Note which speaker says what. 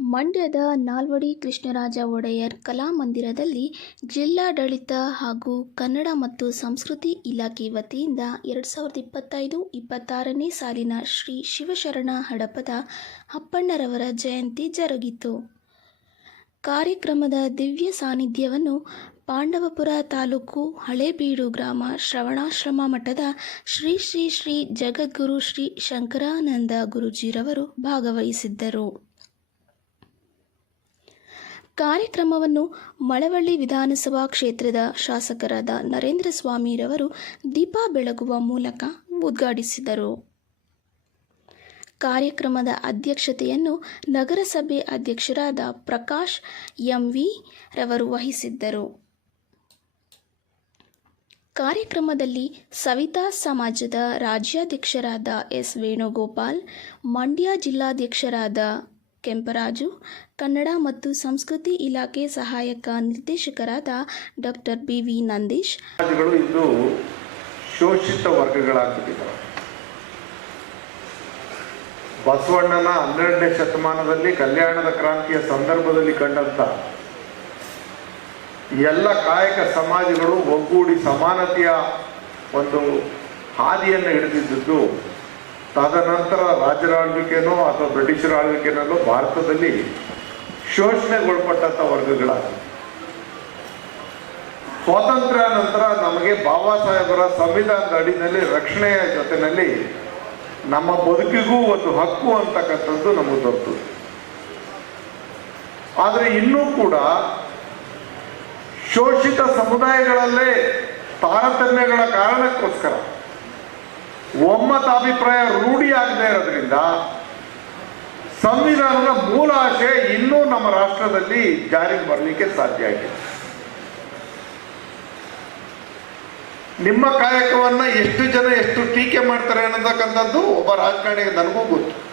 Speaker 1: ಮಂಡ್ಯದ ನಾಲ್ವಡಿ ಕೃಷ್ಣರಾಜ ಒಡೆಯರ್ ಕಲಾಮಂದಿರದಲ್ಲಿ ಜಿಲ್ಲಾಡಳಿತ ಹಾಗೂ ಕನ್ನಡ ಮತ್ತು ಸಂಸ್ಕೃತಿ ಇಲಾಖೆ ವತಿಯಿಂದ ಎರಡು ಸಾವಿರದ ಇಪ್ಪತ್ತೈದು ಇಪ್ಪತ್ತಾರನೇ ಸಾಲಿನ ಶ್ರೀ ಶಿವಶರಣ ಹಡಪದ ಅಪ್ಪಣ್ಣರವರ ಜಯಂತಿ ಜರುಗಿತು. ಕಾರ್ಯಕ್ರಮದ ದಿವ್ಯ ಸಾನ್ನಿಧ್ಯವನ್ನು ಪಾಂಡವಪುರ ತಾಲೂಕು ಹಳೇಬೀಡು ಗ್ರಾಮ ಶ್ರವಣಾಶ್ರಮ ಮಠದ ಶ್ರೀ ಶ್ರೀ ಶ್ರೀ ಜಗದ್ಗುರು ಶ್ರೀ ಶಂಕರಾನಂದ ಗುರುಜಿರವರು ಭಾಗವಹಿಸಿದ್ದರು. ಕಾರ್ಯಕ್ರಮವನ್ನು ಮಳವಳ್ಳಿ ವಿಧಾನಸಭಾ ಕ್ಷೇತ್ರದ ಶಾಸಕರಾದ ನರೇಂದ್ರ ಸ್ವಾಮಿರವರು ದೀಪ ಬೆಳಗುವ ಮೂಲಕ ಉದ್ಘಾಟಿಸಿದರು. ಕಾರ್ಯಕ್ರಮದ ಅಧ್ಯಕ್ಷತೆಯನ್ನು ನಗರಸಭೆ ಅಧ್ಯಕ್ಷರಾದ ಪ್ರಕಾಶ್ ಎಂವಿ ರವರು ವಹಿಸಿದ್ದರು. ಕಾರ್ಯಕ್ರಮದಲ್ಲಿ ಸವಿತಾ ಸಮಾಜದ ರಾಜ್ಯಾಧ್ಯಕ್ಷರಾದ ಎಸ್ ವೇಣುಗೋಪಾಲ್, ಮಂಡ್ಯ ಜಿಲ್ಲಾಧ್ಯಕ್ಷರಾದ ಕೆಂಪರಾಜು, ಕನ್ನಡ ಮತ್ತು ಸಂಸ್ಕೃತಿ ಇಲಾಖೆ ಸಹಾಯಕ ನಿರ್ದೇಶಕರಾದ ಡಾಕ್ಟರ್ ಬಿ ವಿ ನಂದೀಶ್
Speaker 2: ಇಂದು ಶೋಷಿತ ವರ್ಗಗಳಾಗ್ಬಿಟ್ಟಿದ್ದಾವೆ. ಬಸವಣ್ಣನ ಹನ್ನೆರಡನೇ ಶತಮಾನದಲ್ಲಿ ಕಲ್ಯಾಣದ ಕ್ರಾಂತಿಯ ಸಂದರ್ಭದಲ್ಲಿ ಕಂಡಂತ ಎಲ್ಲ ಕಾಯಕ ಸಮಾಜಗಳು ಒಗ್ಗೂಡಿ ಸಮಾನತೆಯ ಒಂದು ಹಾದಿಯನ್ನು ಹಿಡಿದಿದ್ದದ್ದು ತದನಂತರ ರಾಜರ ಆಳ್ವಿಕೆನೋ ಅಥವಾ ಬ್ರಿಟಿಷರ ಆಳ್ವಿಕೆನಲ್ಲೋ ಭಾರತದಲ್ಲಿ ಶೋಷಣೆಗೊಳಪಟ್ಟಂಥ ವರ್ಗಗಳಾಗಿವೆ ಸ್ವಾತಂತ್ರ್ಯ ನಂತರ ನಮಗೆ ಬಾಬಾ ಸಾಹೇಬರ ಸಂವಿಧಾನದ ಅಡಿನಲ್ಲಿ, ರಕ್ಷಣೆಯ ಜೊತೆಯಲ್ಲಿ ನಮ್ಮ ಬದುಕಿಗೂ ಒಂದು ಹಕ್ಕು ಅಂತಕ್ಕಂಥದ್ದು ನಮಗೆ ದೊರೆತು. ಆದರೆ ಇನ್ನೂ ಕೂಡ ಶೋಷಿತ ಸಮುದಾಯಗಳಲ್ಲೇ ತಾರತಮ್ಯಗಳ ಕಾರಣಕ್ಕೋಸ್ಕರ ಒಮ್ಮತಾಭಿಪ್ರಾಯ ರೂಢಿಯಾಗದೇ ಇರೋದ್ರಿಂದ ಸಂವಿಧಾನದ ಮೂಲ ಆಶಯ ಇನ್ನೂ ನಮ್ಮ ರಾಷ್ಟ್ರದಲ್ಲಿ ಜಾರಿಗೆ ಬರಲಿಕ್ಕೆ ಸಾಧ್ಯ ಆಗಿದೆ. ನಿಮ್ಮ ಕಾಯಕವನ್ನ ಎಷ್ಟು ಜನ ಎಷ್ಟು ಟೀಕೆ ಮಾಡ್ತಾರೆ ಅನ್ನತಕ್ಕಂಥದ್ದು ಒಬ್ಬ ರಾಜಕಾರಣಿಗೆ ನನಗೂ ಗೊತ್ತು.